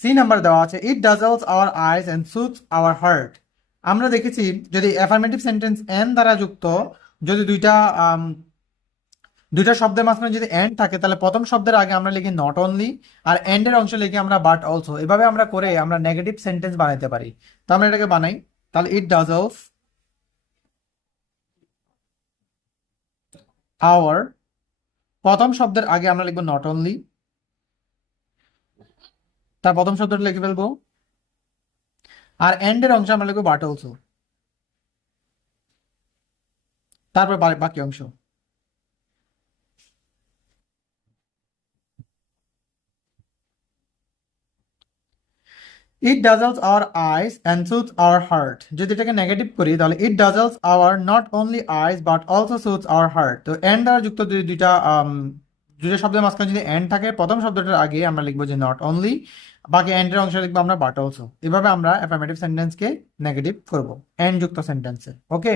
C number দেওয়া আছে, it dazzles our eyes and soothes our heart. আমরা দেখেছি যদি অ্যাফার্মেটিভ সেন্টেন্স এন দ্বারা যুক্ত, যদি দুইটা শব্দের মাঝখানে যদি এন্ড থাকে, তাহলে প্রথম শব্দের আগে আমরা লিখি নট অনলি, আর এন্ডের অংশ লিখি আমরা বাট অলসো। এভাবে আমরা করে আমরা নেগেটিভ সেন্টেন্স বানাইতে পারি। তো আমরা এটাকে বানাই, তাহলে ইট ডাজলস আওয়ার, প্রথম শব্দের আগে আমরা লিখবো নট অনলি, তার প্রথম শব্দটা লিখে ফেলবো, আর এন্ডের অংশ আমরা লিখবো বাট অলসো, তারপর বাকি অংশ। It dazzles our eyes and soothes our heart. যদি এটাকে নেগেটিভ করি তাহলে it dazzles our not only eyes but also soothes our heart. তো এন্ড দ্বারা যুক্ত যদি দুইটা শব্দের মাঝখানে যদি এন্ড থাকে, প্রথম শব্দটার আগে আমরা লিখবো যে নট অনলি, বাকি এন্ডের অংশ লিখবো আমরা বাট অলসো। এভাবে আমরা অ্যাফার্মেটিভ সেন্টেন্সকে নেগেটিভ করবো এন্ড যুক্ত সেন্টেন্সে। ওকে।